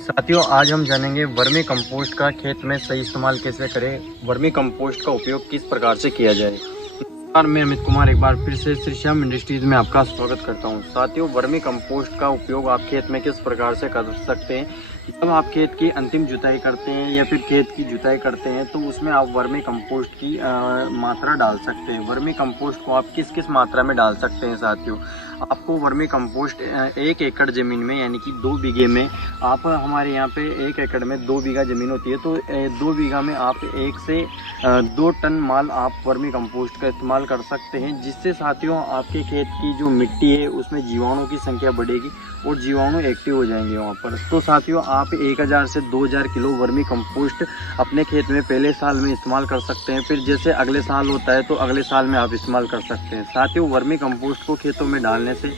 साथियों, आज हम जानेंगे वर्मी कंपोस्ट का खेत में सही इस्तेमाल कैसे करें, वर्मी कंपोस्ट का उपयोग किस प्रकार से किया जाए। नमस्कार, मैं अमित कुमार एक बार फिर से श्री श्याम इंडस्ट्रीज में आपका स्वागत करता हूं। साथियों, वर्मी कंपोस्ट का उपयोग आप खेत में किस प्रकार से कर सकते हैं। जब आप खेत की अंतिम जुताई करते हैं या फिर खेत की जुताई करते हैं तो उसमें आप वर्मी कंपोस्ट की मात्रा डाल सकते हैं। वर्मी कंपोस्ट को आप किस किस मात्रा में डाल सकते हैं। साथियों, आपको वर्मी कंपोस्ट 1 एकड़ ज़मीन में यानी कि 2 बीघे में, आप हमारे यहाँ पे 1 एकड़ में 2 बीघा ज़मीन होती है तो 2 बीघा में आप 1 से 2 टन माल आप वर्मी कंपोस्ट का इस्तेमाल कर सकते हैं। जिससे साथियों आपके खेत की जो मिट्टी है उसमें जीवाणुओं की संख्या बढ़ेगी और जीवाणु एक्टिव हो जाएंगे वहाँ पर। तो साथियों, आप 1000 से 2000 किलो वर्मी कंपोस्ट अपने खेत में पहले साल में इस्तेमाल कर सकते हैं। फिर जैसे अगले साल होता है तो अगले साल में आप इस्तेमाल कर सकते हैं। साथियों, वर्मी कंपोस्ट को खेतों में डालने से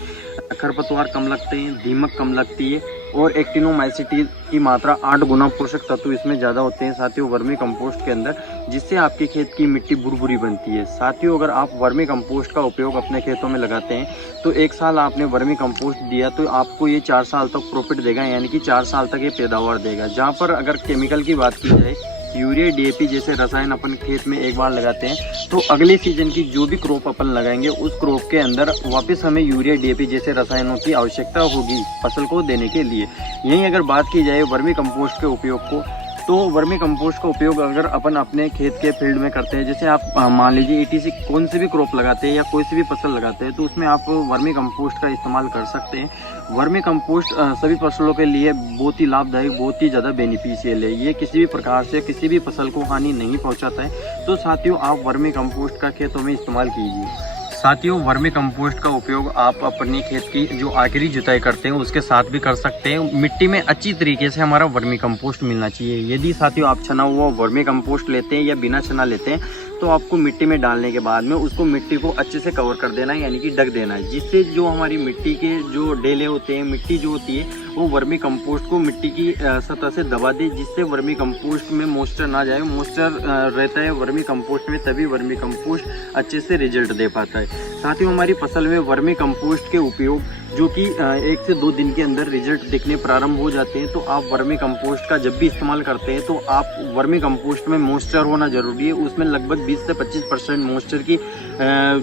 खरपतवार कम लगते हैं, दीमक कम लगती है और एक्टिनोमाइसीटी की मात्रा 8 गुना पोषक तत्व इसमें ज़्यादा होते हैं साथियों वर्मी कंपोस्ट के अंदर, जिससे आपके खेत की मिट्टी बुरबुरी बनती है। साथियों, अगर आप वर्मी कंपोस्ट का उपयोग अपने खेतों में लगाते हैं तो 1 साल आपने वर्मी कंपोस्ट दिया तो आपको ये 4 साल तक प्रॉफिट देगा, यानी कि 4 साल तक ये पैदावार देगा। जहाँ पर अगर केमिकल की बात की जाए, यूरिया डीएपी जैसे रसायन अपन खेत में एक बार लगाते हैं तो अगले सीजन की जो भी क्रॉप अपन लगाएंगे उस क्रॉप के अंदर वापस हमें यूरिया डीएपी जैसे रसायनों की आवश्यकता होगी फसल को देने के लिए। यहीं अगर बात की जाए वर्मी कंपोस्ट के उपयोग को, तो वर्मी कंपोस्ट का उपयोग अगर अपन अपने खेत के फील्ड में करते हैं, जैसे आप मान लीजिए ईटीसी कौन सी भी क्रॉप लगाते हैं या कोई सी भी फसल लगाते हैं तो उसमें आप वर्मी कंपोस्ट का इस्तेमाल कर सकते हैं। वर्मी कंपोस्ट सभी फसलों के लिए बहुत ही लाभदायक, बहुत ही ज़्यादा बेनिफिशियल है। ये किसी भी प्रकार से किसी भी फसल को हानि नहीं पहुंचाता है। तो साथियों, आप वर्मी कंपोस्ट का खेतों में इस्तेमाल कीजिए। साथियों, वर्मी कंपोस्ट का उपयोग आप अपने खेत की जो आखिरी जुताई करते हैं उसके साथ भी कर सकते हैं। मिट्टी में अच्छी तरीके से हमारा वर्मी कंपोस्ट मिलना चाहिए। यदि साथियों आप छना हुआ वर्मी कंपोस्ट लेते हैं या बिना छना लेते हैं तो आपको मिट्टी में डालने के बाद में उसको मिट्टी को अच्छे से कवर कर देना है, यानी कि ढक देना है, जिससे जो हमारी मिट्टी के जो डेले होते हैं, मिट्टी जो होती है वो वर्मी कंपोस्ट को मिट्टी की सतह से दबा दे, जिससे वर्मी कंपोस्ट में मॉइस्चर ना जाए। मॉइस्चर रहता है वर्मी कंपोस्ट में, तभी वर्मी कंपोस्ट अच्छे से रिजल्ट दे पाता है। साथियों, हमारी फसल में वर्मी कंपोस्ट के उपयोग जो कि 1 से 2 दिन के अंदर रिजल्ट दिखने प्रारंभ हो जाते हैं। तो आप वर्मी कंपोस्ट का जब भी इस्तेमाल करते हैं तो आप वर्मी कंपोस्ट में मॉइस्चर होना जरूरी है। उसमें लगभग 20 से 25% मॉइस्चर की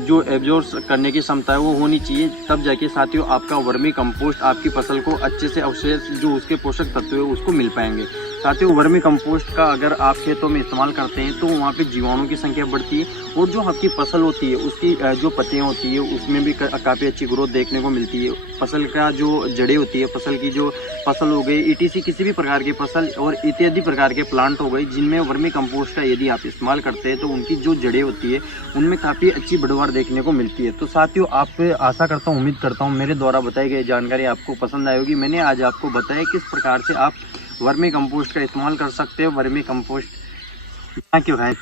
जो एब्जॉर्ब करने की क्षमता है वो होनी चाहिए, तब जाके साथियों आपका वर्मी कंपोस्ट आपकी फसल को अच्छे से अवशेष जो उसके पोषक तत्व है उसको मिल पाएंगे। साथियों, वर्मी कंपोस्ट का अगर आप खेतों में इस्तेमाल करते हैं तो वहाँ पे जीवाणुओं की संख्या बढ़ती है और जो आपकी फसल होती है उसकी जो पत्तियाँ होती है उसमें भी काफ़ी अच्छी ग्रोथ देखने को मिलती है। फसल का जो जड़ें होती है, फसल की जो फसल हो गई, ईटीसी किसी भी प्रकार की फसल और इत्यादि प्रकार के प्लांट हो गए जिनमें वर्मी कंपोस्ट का यदि आप इस्तेमाल करते हैं तो उनकी जो जड़ें होती है उनमें काफ़ी अच्छी बढ़वार देखने को मिलती है। तो साथियों, आप आशा करता हूँ, उम्मीद करता हूँ मेरे द्वारा बताई गई जानकारी आपको पसंद आएगी। मैंने आज आपको बताया किस प्रकार से आप वर्मी कंपोस्ट का इस्तेमाल कर सकते हैं। वर्मी कंपोस्ट यहाँ क्यों है।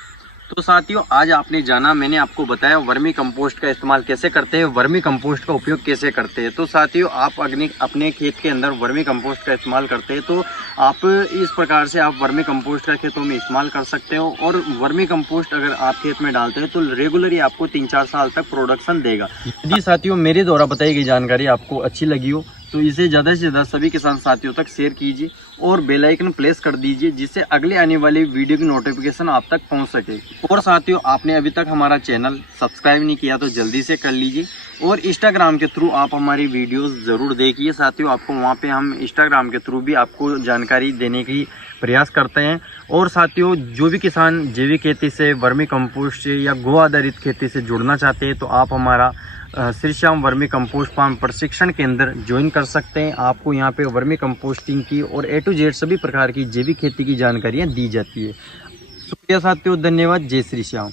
तो साथियों, आज आपने जाना, मैंने आपको बताया वर्मी कंपोस्ट का इस्तेमाल कैसे करते हैं, वर्मी कंपोस्ट का उपयोग कैसे करते हैं। तो साथियों, आप अपने खेत के अंदर वर्मी कंपोस्ट का इस्तेमाल करते हैं तो आप इस प्रकार से आप वर्मी कंपोस्ट का खेतों में इस्तेमाल कर सकते हो। और वर्मी कंपोस्ट अगर आप खेत में डालते हैं तो रेगुलरली आपको 3-4 साल तक प्रोडक्शन देगा। यदि साथियों मेरे द्वारा बताई गई जानकारी आपको अच्छी लगी हो तो इसे ज़्यादा से ज़्यादा सभी किसान साथियों तक शेयर कीजिए और बेल आइकन प्रेस कर दीजिए, जिससे अगले आने वाली वीडियो की नोटिफिकेशन आप तक पहुंच सके। और साथियों, आपने अभी तक हमारा चैनल सब्सक्राइब नहीं किया तो जल्दी से कर लीजिए और इंस्टाग्राम के थ्रू आप हमारी वीडियोस ज़रूर देखिए। साथियों, आपको वहां पे हम इंस्टाग्राम के थ्रू भी आपको जानकारी देने की प्रयास करते हैं। और साथियों, जो भी किसान जैविक खेती से, वर्मी कंपोस्ट से या गो आधारित खेती से जुड़ना चाहते हैं तो आप हमारा Shri Shyam vermicompost farm प्रशिक्षण केंद्र ज्वाइन कर सकते हैं। आपको यहाँ पे वर्मी कंपोस्टिंग की और A to Z सभी प्रकार की जैविक खेती की जानकारियाँ दी जाती है। शुक्रिया साथियों, धन्यवाद। जय श्री श्याम।